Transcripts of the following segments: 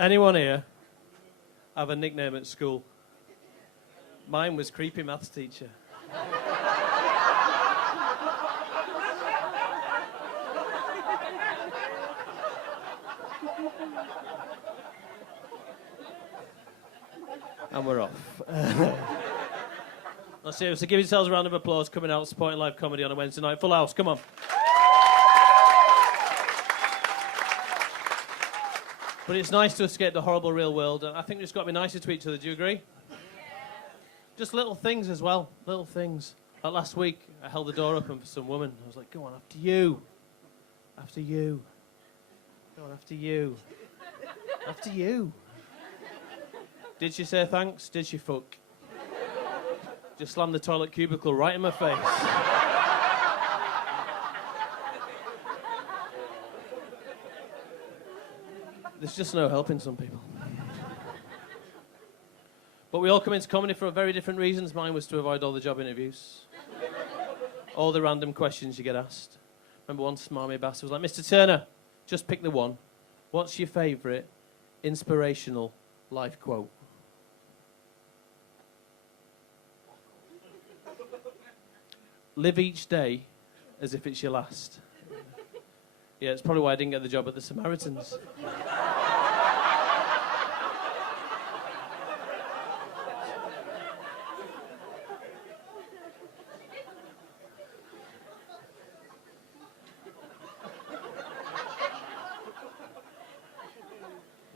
Anyone here have a nickname at school? Mine was Creepy Maths Teacher. And we're off. Let's seriously, give yourselves a round of applause coming out supporting live comedy on a Wednesday night. Full house, come on. But it's nice to escape the horrible real world, and I think we've just got to be nicer to each other. Do you agree? Yeah. Just little things as well, little things. Like last week, I held the door open for some woman. I was like, go on, after you. After you. Go on, after you. After you. Did she say thanks? Did she fuck? Just slammed the toilet cubicle right in my face. There's just no helping some people. But we all come into comedy for very different reasons. Mine was to avoid all the job interviews. All the random questions you get asked. Remember one smarmy bastard was like, Mr. Turner, just pick the one. What's your favourite inspirational life quote? Live each day as if it's your last. Yeah, it's probably why I didn't get the job at the Samaritans.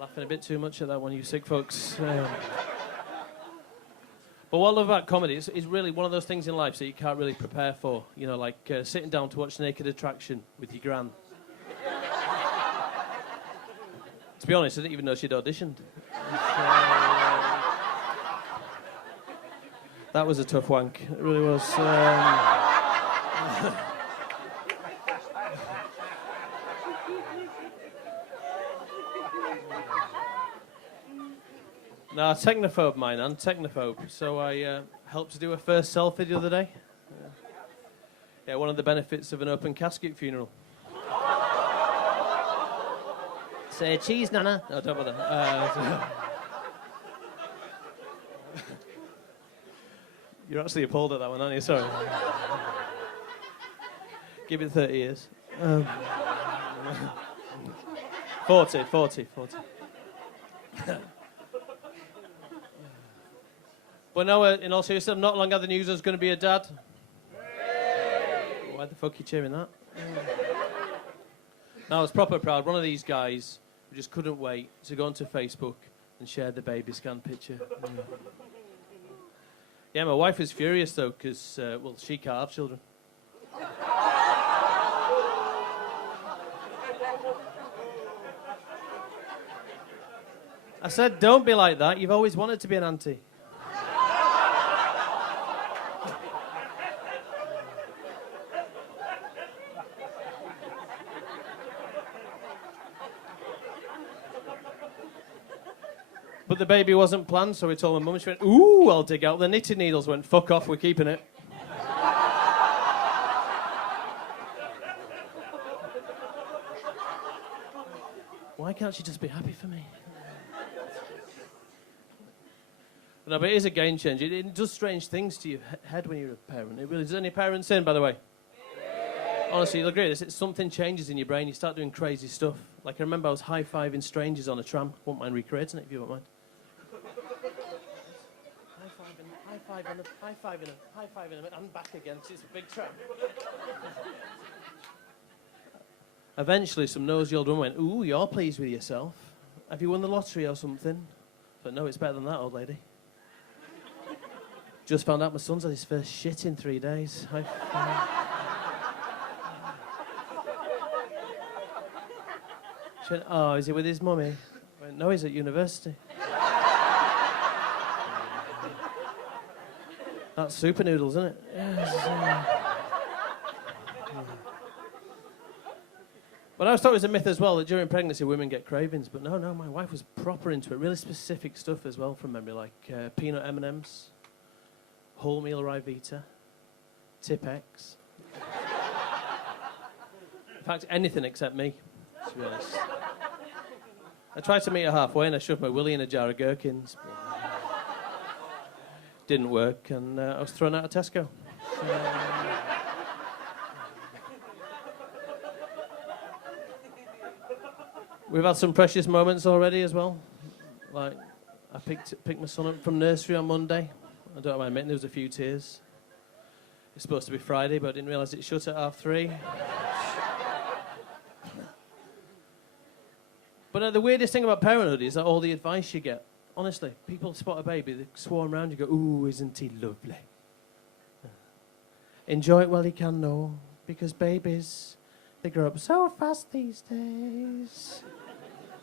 Laughing a bit too much at that one, you sick folks. But what I love about comedy is really one of those things in life that you can't really prepare for. You know, like sitting down to watch Naked Attraction with your gran. To be honest, I didn't even know she'd auditioned. That was a tough wank. It really was. No, technophobe, mine. I'm technophobe. So I helped to do a first selfie the other day. Yeah, one of the benefits of an open casket funeral. Say cheese, Nana. No, don't bother. You're actually appalled at that one, aren't you? Sorry. Give it 30 years. 40. But no, in all seriousness, not long after the news I was going to be a dad. Why the fuck are you cheering that? No, I was proper proud. One of these guys who just couldn't wait to go onto Facebook and share the baby scan picture. Yeah, my wife was furious, though, because, well, she can't have children. I said, don't be like that. You've always wanted to be an auntie. But the baby wasn't planned, so we told my mum. She went, ooh, I'll dig out the knitting needles. Went, fuck off, we're keeping it. Why can't she just be happy for me? No, but it is a game changer. It does strange things to your head when you're a parent. It really does. Any parents in, by the way? Honestly, you'll agree with this. Something changes in your brain. You start doing crazy stuff. Like, I remember I was high-fiving strangers on a tram. Won't mind recreating it if you don't mind. High-fiving them, and back again, 'cause it's a big tram. Eventually, some nosy old woman went, ooh, you're pleased with yourself. Have you won the lottery or something? But no, it's better than that, old lady. Just found out my son's had his first shit in 3 days. High five. She went, oh, is he with his mummy? I went, no, he's at university. That's super noodles, isn't it? Yes. But I always thought it was a myth as well that during pregnancy women get cravings. But no, my wife was proper into it. Really specific stuff as well from memory, like peanut M&Ms, wholemeal Rivita, Tip-X. In fact, anything except me, to be honest. I tried to meet her halfway and I shoved my willy in a jar of gherkins. Didn't work, and I was thrown out of Tesco. We've had some precious moments already as well. Like, I picked my son up from nursery on Monday. I don't know why I admitting there was a few tears. It's supposed to be Friday, but I didn't realise it shut at 3:30. But the weirdest thing about parenthood is that all the advice you get, honestly, people spot a baby, they swarm around you, go, ooh, isn't he lovely? Enjoy it while you can, no, because babies, they grow up so fast these days.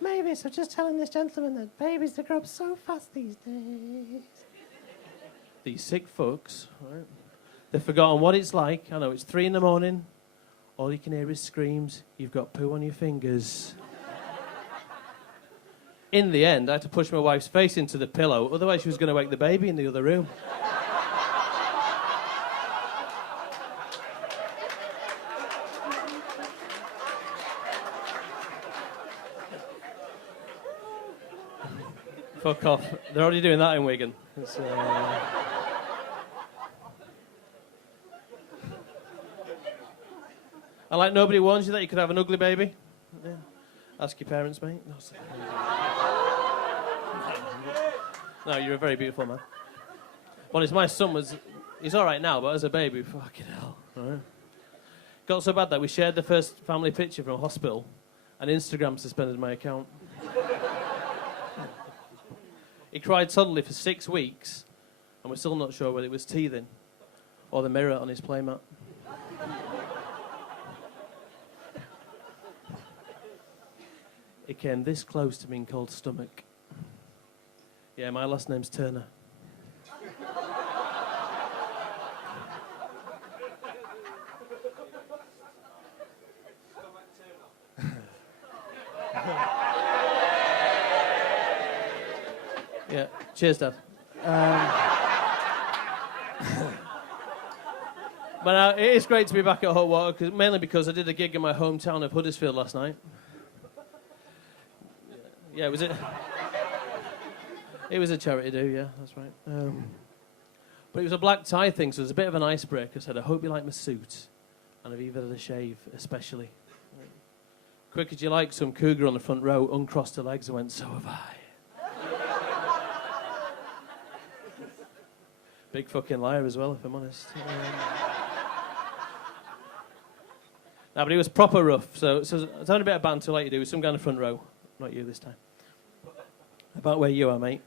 Mavis, I'm just telling this gentleman that babies, they grow up so fast these days. These sick fucks, right? They've forgotten what it's like. I know, it's 3 a.m. All you can hear is screams. You've got poo on your fingers. In the end, I had to push my wife's face into the pillow. Otherwise, she was going to wake the baby in the other room. Fuck off. They're already doing that in Wigan. And like, nobody warns you that you could have an ugly baby. Yeah. Ask your parents, mate. No, you're a very beautiful man. Well, my son he's all right now, but as a baby, fucking hell. Right? Got so bad that we shared the first family picture from a hospital, and Instagram suspended my account. He cried suddenly for 6 weeks, and we're still not sure whether it was teething or the mirror on his playmat. It came this close to being called stomach. Yeah, my last name's Turner. Yeah, cheers, Dad. But it is great to be back at Hot Water, mainly because I did a gig in my hometown of Huddersfield last night. Yeah, it was a charity do, yeah, that's right. But it was a black tie thing, so it was a bit of an icebreaker. I said, I hope you like my suit, and I've even had a shave, especially. Quick as you like, some cougar on the front row uncrossed her legs and went, so have I. Big fucking liar as well, if I'm honest. No, but it was proper rough, so it's only a bit of banter like you do with some guy in the front row. Not you this time. About where you are, mate.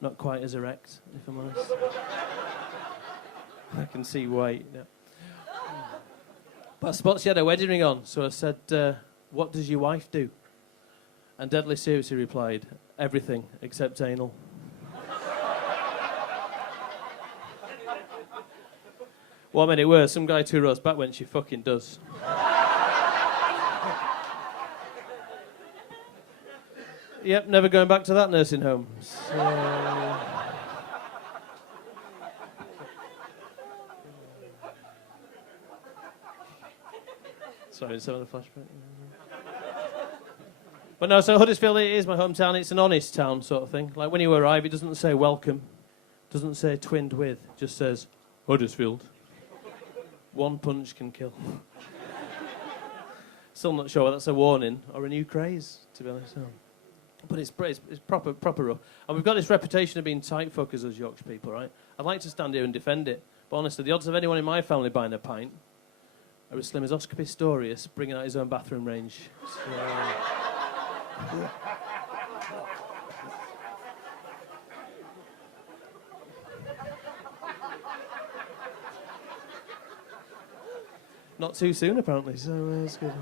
Not quite as erect, if I'm honest. I can see why. Yeah. But I spotted she had a wedding ring on, so I said, what does your wife do? And deadly seriously replied, everything except anal. What made it worse, some guy 2 rows back went, she fucking does. Yep, never going back to that nursing home. So... Sorry, it's having a flashback. But no, so Huddersfield is my hometown. It's an honest town sort of thing. Like when you arrive, it doesn't say welcome. Doesn't say twinned with. It just says Huddersfield. One punch can kill. Still not sure whether that's a warning or a new craze, to be honest. But it's proper rough. And we've got this reputation of being tight fuckers as Yorkshire people, right? I'd like to stand here and defend it. But honestly, the odds of anyone in my family buying a pint are as slim as Oscar Pistorius bringing out his own bathroom range. So... Not too soon, apparently, so it's good.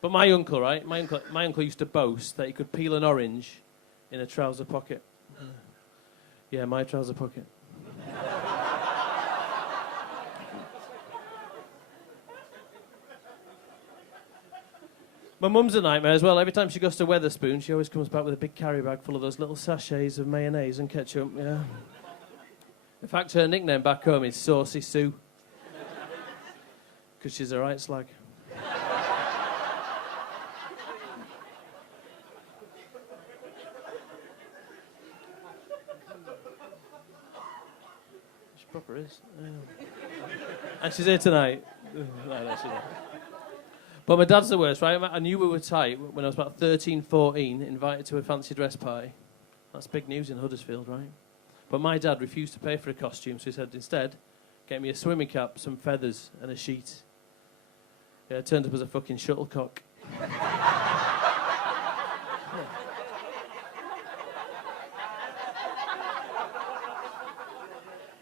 But my uncle, right? My uncle used to boast that he could peel an orange in a trouser pocket. Yeah, my trouser pocket. My mum's a nightmare as well. Every time she goes to Wetherspoon, she always comes back with a big carry bag full of those little sachets of mayonnaise and ketchup. Yeah. In fact, her nickname back home is Saucy Sue. Because she's a right slag. daughter is. And she's here tonight. No, she's not. But my dad's the worst, right? I knew we were tight when I was about 13, 14, invited to a fancy dress party. That's big news in Huddersfield, right? But my dad refused to pay for a costume, so he said, instead, get me a swimming cap, some feathers, and a sheet. Yeah, it turned up as a fucking shuttlecock.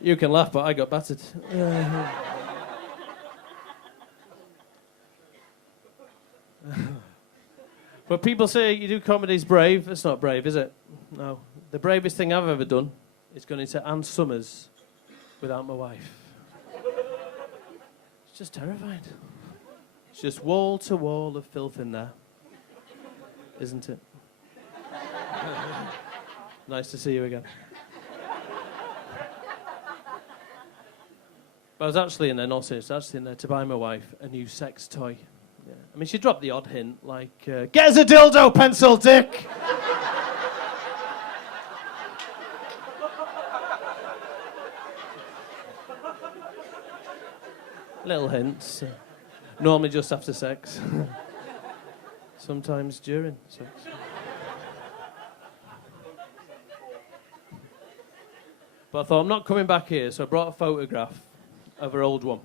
You can laugh, but I got battered. But people say you do comedy's brave. It's not brave, is it? No. The bravest thing I've ever done is going into Ann Summers without my wife. It's just terrifying. It's just wall to wall of filth in there, isn't it? Nice to see you again. But I was actually in there, not serious, actually in there to buy my wife a new sex toy. Yeah. I mean, she dropped the odd hint, like, get us a dildo, pencil dick! Little hints. Normally just after sex. Sometimes during sex. But I thought, I'm not coming back here, so I brought a photograph of her old one.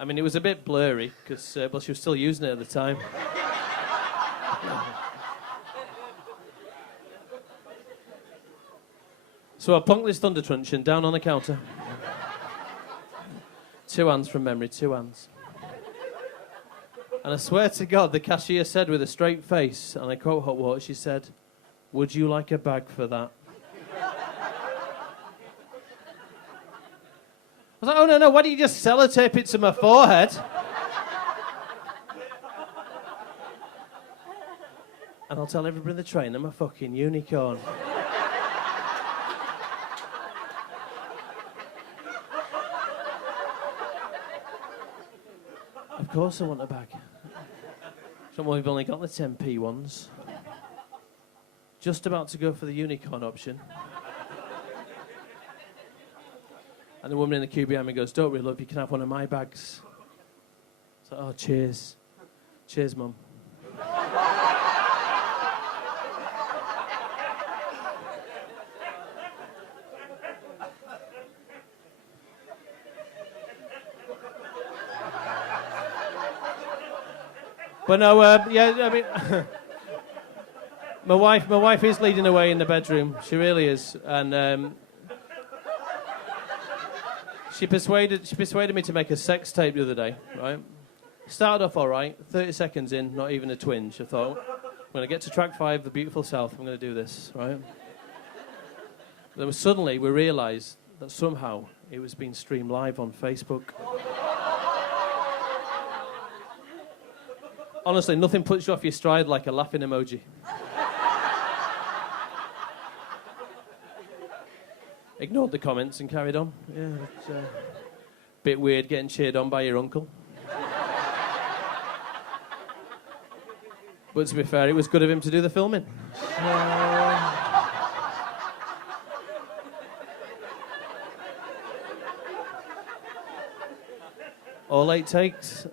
I mean, it was a bit blurry, because well, she was still using it at the time. So I plunked this thunder truncheon down on the counter. 2 hands from memory, 2 hands. And I swear to God, the cashier said with a straight face, and I quote Hot Water, she said, "Would you like a bag for that?" I was like, oh, no, why don't you just sellotape it to my forehead? And I'll tell everybody in the train I'm a fucking unicorn. Of course I want a bag. Don't worry, we've only got the 10p ones. Just about to go for the unicorn option. And the woman in the queue behind me goes, "Don't worry, love, you can have one of my bags." It's like, oh, cheers. Cheers, Mum. But no, yeah, I mean, my wife is leading the way in the bedroom. She really is, and she persuaded me to make a sex tape the other day. Right, started off all right. 30 seconds in, not even a twinge. I thought, I'm going to get to track 5, The Beautiful South. I'm going to do this, right? But then suddenly we realised that somehow it was being streamed live on Facebook. Honestly, nothing puts you off your stride like a laughing emoji. Ignored the comments and carried on. Yeah, it's a bit weird getting cheered on by your uncle. But to be fair, it was good of him to do the filming. All 8 takes.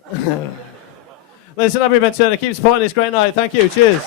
Listen, everybody, keep supporting this great night. Thank you. Cheers.